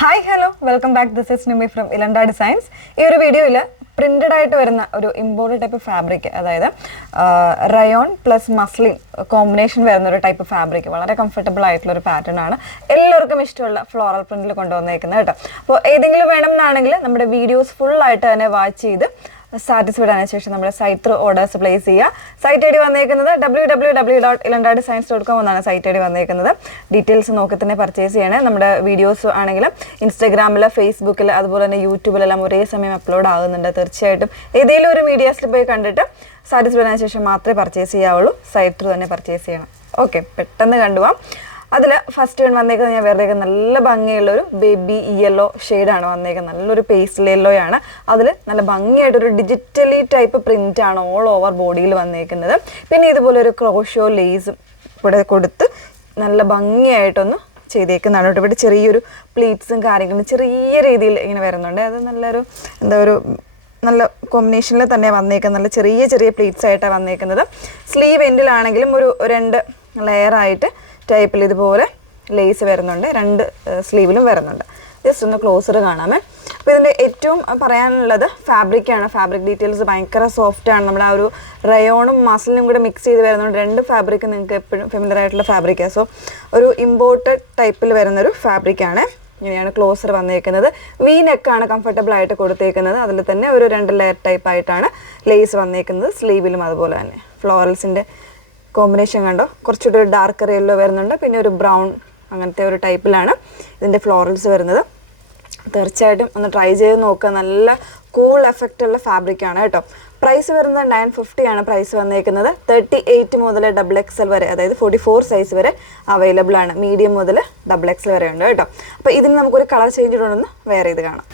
Hi hello welcome back. This is Nimi from Ilanda designs. ഈ ഒരു വീഡിയോയിൽ പ്രിന്റഡ് ആയിട്ട് വരുന്ന ഒരു ഇമ്പോർട്ടഡ് ടൈപ്പ് ഫാബ്രിക്, അതായത് റയോൺ പ്ലസ് മസ്ലിൻ കോമ്പിനേഷൻ വരുന്ന ഒരു ടൈപ്പ് ഫാബ്രിക്, വളരെ കംഫർട്ടബിൾ ആയിട്ടുള്ള ഒരു പാറ്റേൺ ആണ്. എല്ലാവർക്കും ഇഷ്ടമുള്ള ഫ്ലോറൽ പ്രിന്റിൽ കൊണ്ടുവന്നേക്കുന്നത് കേട്ടോ. അപ്പോൾ ഏതെങ്കിലും വേണമെന്നാണെങ്കിൽ നമ്മുടെ വീഡിയോസ് ഫുൾ ആയിട്ട് തന്നെ വാച്ച് ചെയ്ത് സാറ്റിസ്ഫൈഡ് ആയതിനു ശേഷം നമ്മുടെ സൈറ്റ് ത്രൂ ഓർഡേഴ്സ് പ്ലേസ് ചെയ്യുക. സൈറ്റ് ഐ ഡി വന്നേക്കുന്നത് www.ilandadesigns.com എന്നാണ് സൈറ്റ് ഐ ഡി വന്നേക്കുന്നത്. ഡീറ്റെയിൽസ് നോക്കി തന്നെ പർച്ചേസ് ചെയ്യണേ. നമ്മുടെ വീഡിയോസ് ആണെങ്കിലും ഇൻസ്റ്റാഗ്രാമിൽ, ഫേസ്ബുക്കിൽ, അതുപോലെ തന്നെ യൂട്യൂബിലെല്ലാം ഒരേ സമയം അപ്ലോഡ് ആകുന്നുണ്ട്. തീർച്ചയായിട്ടും ഏതെങ്കിലും ഒരു മീഡിയാസിൽ പോയി കണ്ടിട്ട് സാറ്റിസ്ഫൈഡ് ആയതിനു ശേഷം മാത്രമേ പർച്ചേസ് ചെയ്യാവുള്ളൂ. സൈറ്റ് ത്രൂ തന്നെ പർച്ചേസ് ചെയ്യണം. ഓക്കെ, പെട്ടെന്ന് കണ്ടുപോകാം. അതിൽ ഫസ്റ്റ് വന്നേക്കുന്നത് ഞാൻ വെറുതെ നല്ല ഭംഗിയുള്ളൊരു ബേബി യെല്ലോ ഷെയ്ഡാണ് വന്നേക്കുന്നത്. നല്ലൊരു പേസ്റ്റൽ യെല്ലോ ആണ്. അതിൽ നല്ല ഭംഗിയായിട്ടൊരു ഡിജിറ്റലി ടൈപ്പ് പ്രിൻ്റ് ആണ് ഓൾ ഓവർ ബോഡിയിൽ വന്നേക്കുന്നത്. പിന്നെ ഇതുപോലെ ഒരു ക്രോഷോ ലേസും ഇവിടെ കൊടുത്ത് നല്ല ഭംഗിയായിട്ടൊന്ന് ചെയ്തേക്കുന്നതാണ്. ഇവിടെ ചെറിയൊരു പ്ലീറ്റ്സും കാര്യങ്ങളും ചെറിയ രീതിയിൽ ഇങ്ങനെ വരുന്നുണ്ട്. അത് നല്ലൊരു നല്ല കോമ്പിനേഷനിൽ തന്നെ വന്നേക്കുന്നത്. നല്ല ചെറിയ ചെറിയ പ്ലീറ്റ്സ് ആയിട്ടാണ് വന്നേക്കുന്നത്. സ്ലീവ് എൻഡിലാണെങ്കിലും ഒരു 2 ലെയറായിട്ട് ടൈപ്പിൽ ഇതുപോലെ ലേസ് വരുന്നുണ്ട്. 2 സ്ലീവിലും വരുന്നുണ്ട്. ജസ്റ്റ് ഒന്ന് ക്ലോസർ കാണാമേ. അപ്പോൾ ഇതിൻ്റെ ഏറ്റവും പറയാനുള്ളത് ഫാബ്രിക്കാണ്. ഫാബ്രിക് ഡീറ്റെയിൽസ് ഭയങ്കര സോഫ്റ്റാണ്. നമ്മുടെ ആ ഒരു റയോണും മസിലും കൂടെ മിക്സ് ചെയ്ത് വരുന്നുണ്ട്. 2 ഫാബ്രിക്ക് നിങ്ങൾക്ക് എപ്പോഴും ഫെമിലർ ആയിട്ടുള്ള ഫാബ്രിക്കാണ്. സോ ഒരു ഇമ്പോർട്ടഡ് ടൈപ്പിൽ വരുന്നൊരു ഫാബ്രിക്കാണ്. ഇങ്ങനെയാണ് ക്ലോസർ വന്നേക്കുന്നത്. വി നെക്കാണ് കംഫർട്ടബിൾ ആയിട്ട് കൊടുത്തേക്കുന്നത്. അതിൽ തന്നെ ഒരു 2 ലെയർ ടൈപ്പ് ആയിട്ടാണ് ലേസ് വന്നേക്കുന്നത്. സ്ലീവിലും അതുപോലെ തന്നെ ഫ്ലോറൽസിൻ്റെ കോമ്പിനേഷൻ കണ്ടോ, കുറച്ചുകൂടി ഒരു ഡാർക്കർ യെല്ലോ വരുന്നുണ്ട്. പിന്നെ ഒരു ബ്രൗൺ അങ്ങനത്തെ ഒരു ടൈപ്പിലാണ് ഇതിൻ്റെ ഫ്ലോറൽസ് വരുന്നത്. തീർച്ചയായിട്ടും ഒന്ന് ട്രൈ ചെയ്ത് നോക്കുക. നല്ല കൂൾ എഫക്റ്റ് ഉള്ള ഫാബ്രിക്കാണ് കേട്ടോ. പ്രൈസ് വരുന്നത് 950 ആണ് പ്രൈസ് വന്നേക്കുന്നത്. 38 മുതൽ XXL വരെ, അതായത് 44 സൈസ് വരെ അവൈലബിൾ ആണ്. മീഡിയം മുതൽ XXL വരെ ഉണ്ട് കേട്ടോ. അപ്പോൾ ഇതിന് നമുക്കൊരു കളർ ചേഞ്ച് ഉണ്ടെന്ന് വേറെ ഇത് കാണാം.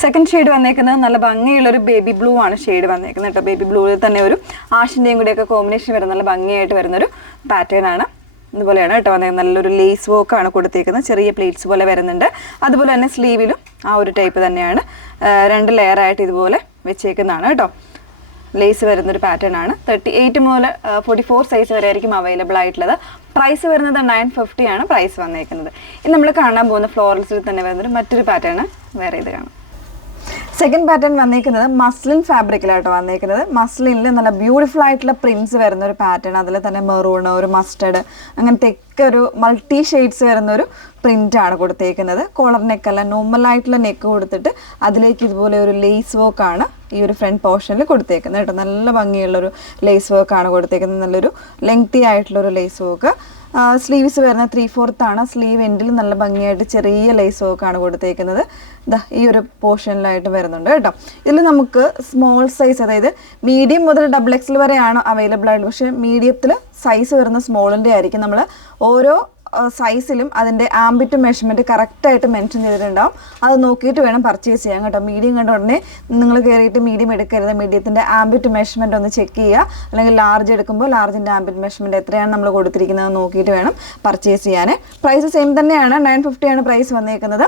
സെക്കൻഡ് ഷെയ്ഡ് വന്നേക്കുന്നത് നല്ല ഭംഗിയുള്ളൊരു ബേബി ബ്ലൂ ആണ് ഷെയ്ഡ് വന്നേക്കുന്നത് കേട്ടോ. ബേബി ബ്ലൂവിൽ തന്നെ ഒരു ആഷിൻ്റെയും കൂടെയൊക്കെ കോമ്പിനേഷൻ വരുന്ന നല്ല ഭംഗിയായിട്ട് വരുന്നൊരു പാറ്റേൺ ആണ്. ഇതുപോലെയാണ് കേട്ടോ വന്നേക്കുന്നത്. നല്ലൊരു ലേസ് വർക്കാണ് കൊടുത്തേക്കുന്നത്. ചെറിയ പ്ലേറ്റ്സ് പോലെ വരുന്നുണ്ട്. അതുപോലെ തന്നെ സ്ലീവിലും ആ ഒരു ടൈപ്പ് തന്നെയാണ്. 2 ലെയറായിട്ട് ഇതുപോലെ വെച്ചേക്കുന്നതാണ് കേട്ടോ. ലേസ് വരുന്നൊരു പാറ്റേൺ ആണ്. 38 മുതൽ 44 സൈസ് വരെ ആയിരിക്കും അവൈലബിൾ ആയിട്ടുള്ളത്. പ്രൈസ് വരുന്നത് 950 ആണ് പ്രൈസ് വന്നേക്കുന്നത്. ഇനി നമ്മൾ കാണാൻ പോകുന്ന ഫ്ലോറൽസിൽ തന്നെ വരുന്നൊരു മറ്റൊരു പാറ്റേൺ വേറെ ഇത് കാണാം. സെക്കൻഡ് പാറ്റേൺ വന്നേക്കുന്നത് മസ്ലിൻ ഫാബ്രിക്കിലാട്ടോ വന്നേക്കുന്നത്. മസ്ലിനിൽ നല്ല ബ്യൂട്ടിഫുൾ ആയിട്ടുള്ള പ്രിൻസ് വരുന്ന ഒരു പാറ്റേൺ. അതിൽ തന്നെ മെറൂൺ, ഒരു മസ്റ്റർഡ്, അങ്ങനത്തെ ഒക്കെ ഒരു മൾട്ടി ഷെയ്ഡ്സ് വരുന്ന ഒരു പ്രിന്റ് ആണ് കൊടുത്തേക്കുന്നത്. കോളർ നെക്കല്ല, നോർമലായിട്ടുള്ള നെക്ക് കൊടുത്തിട്ട് അതിലേക്ക് ഇതുപോലെ ഒരു ലേസ് വർക്കാണ് ഈ ഒരു ഫ്രണ്ട് പോർഷനിൽ കൊടുത്തേക്കുന്നത് കേട്ടോ. നല്ല ഭംഗിയുള്ളൊരു ലേസ് വർക്കാണ് കൊടുത്തേക്കുന്നത്. നല്ലൊരു ലെങ്തി ആയിട്ടുള്ളൊരു ലേസ് വർക്ക്. സ്ലീവ്സ് വരുന്നത് 3/4 ആണ്. സ്ലീവ് എൻഡിൽ നല്ല ഭംഗിയായിട്ട് ചെറിയ ലേസ് വർക്കാണ് കൊടുത്തേക്കുന്നത്. ഇതാ ഈ ഒരു പോർഷനിലായിട്ട് വരുന്നുണ്ട് കേട്ടോ. ഇതിൽ നമുക്ക് സ്മോൾ സൈസ്, അതായത് മീഡിയം മുതൽ XXL വരെയാണ് അവൈലബിൾ ആയിട്ടുള്ളത്. പക്ഷേ മീഡിയത്തിൽ സൈസ് വരുന്ന സ്മോളിൻ്റെ ആയിരിക്കും. നമ്മൾ ഓരോ സൈസിലും അതിൻ്റെ ആംബിറ്റ് മെഷർമെൻറ്റ് കറക്റ്റായിട്ട് മെൻഷൻ ചെയ്തിട്ടുണ്ടാവും. അത് നോക്കിയിട്ട് വേണം പർച്ചേസ് ചെയ്യാൻ കേട്ടോ. മീഡിയം കണ്ട ഉടനെ നിങ്ങൾ കയറിയിട്ട് മീഡിയം എടുക്കരുത്. മീഡിയത്തിൻ്റെ ആംബിറ്റ് മെഷർമെൻറ്റ് ഒന്ന് ചെക്ക് ചെയ്യുക. അല്ലെങ്കിൽ ലാർജ് എടുക്കുമ്പോൾ ലാർജിൻ്റെ ആംബിറ്റ് മെഷർമെൻറ്റ് എത്രയാണ് നമ്മൾ കൊടുത്തിരിക്കുന്നത് നോക്കിയിട്ട് വേണം പർച്ചേസ് ചെയ്യാൻ. പ്രൈസ് സെയിം തന്നെയാണ്. 950 ആണ് പ്രൈസ് വന്നേക്കുന്നത്.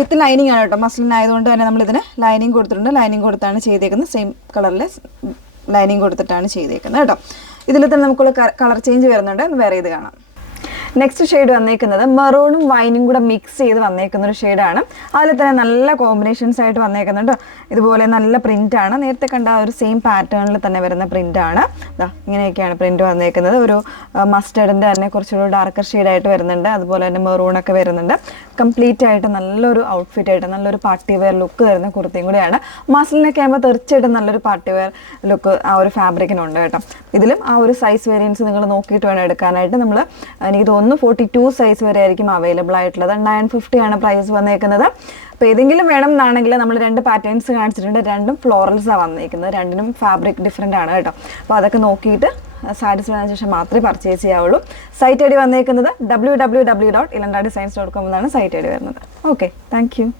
വിത്ത് ലൈനിങ് ആണ് കേട്ടോ. മസ്ലിൻ ആയതുകൊണ്ട് തന്നെ നമ്മളിതിന് ലൈനിങ് കൊടുത്തിട്ടുണ്ട്. ലൈനിങ് കൊടുത്താണ് ചെയ്തേക്കുന്നത്. സെയിം കളറിൽ ലൈനിങ് കൊടുത്തിട്ടാണ് ചെയ്തേക്കുന്നത് കേട്ടോ. ഇതിൽ തന്നെ നമുക്കുള്ള കളർ ചേഞ്ച് വരുന്നുണ്ട്. വേറെ ഇത് കാണാം. നെക്സ്റ്റ് ഷെയ്ഡ് വന്നേക്കുന്നത് മെറൂണും വൈനും കൂടെ മിക്സ് ചെയ്ത് വന്നേക്കുന്ന ഒരു ഷെയ്ഡാണ്. അതിൽ തന്നെ നല്ല കോമ്പിനേഷൻസ് ആയിട്ട് വന്നേക്കുന്നുണ്ട്. ഇതുപോലെ നല്ല പ്രിൻ്റ് ആണ്. നേരത്തെ കണ്ട ഒരു സെയിം പാറ്റേണിൽ തന്നെ വരുന്ന പ്രിൻ്റ് ആണ്. ഇങ്ങനെയൊക്കെയാണ് പ്രിൻ്റ് വന്നേക്കുന്നത്. ഒരു മസ്റ്റേർഡിൻ്റെ തന്നെ കുറച്ചുകൂടി ഡാർക്കർ ഷെയ്ഡായിട്ട് വരുന്നുണ്ട്. അതുപോലെ തന്നെ മെറൂണൊക്കെ വരുന്നുണ്ട്. കംപ്ലീറ്റ് ആയിട്ട് നല്ലൊരു ഔട്ട്ഫിറ്റ് ആയിട്ട് നല്ലൊരു പാർട്ടി വെയർ ലുക്ക് തരുന്ന കുർത്തിയും കൂടിയാണ്. മസിലിനൊക്കെ ആകുമ്പോൾ തീർച്ചയായിട്ടും നല്ലൊരു പാർട്ടി വെയർ ലുക്ക് ആ ഒരു ഫാബ്രിക്കിനുണ്ട് കേട്ടോ. ഇതിലും ആ ഒരു സൈസ് വേരിയൻസ് നിങ്ങൾ നോക്കിയിട്ട് വേണം എടുക്കാനായിട്ട്. നമ്മൾ എനിക്ക് തോന്നുന്നു 42 സൈസ് വരെ ആയിരിക്കും അവൈലബിൾ ആയിട്ടുള്ളത്. 950 ആണ് പ്രൈസ് വന്നേക്കുന്നത്. അപ്പോൾ ഏതെങ്കിലും വേണം എന്നാണെങ്കിൽ നമ്മൾ 2 പാറ്റേൺസ് കാണിച്ചിട്ടുണ്ട്. 2ഉം ഫ്ലോറൽസാണ് വന്നേക്കുന്നത്. 2നും ഫാബ്രിക് ഡിഫറെൻ്റ് ആണ് കേട്ടോ. അപ്പോൾ അതൊക്കെ നോക്കിയിട്ട് സാറ്റിസ്ഫൈഡ് ആയതിനു ശേഷം മാത്രമേ പർച്ചേസ് ചെയ്യാവുള്ളൂ. സൈറ്റ് ഐ ഡി വന്നേക്കുന്നത് www.ilandadesigns.com എന്നാണ് സൈറ്റ് ഐ ഡി വരുന്നത്. Okay, thank you.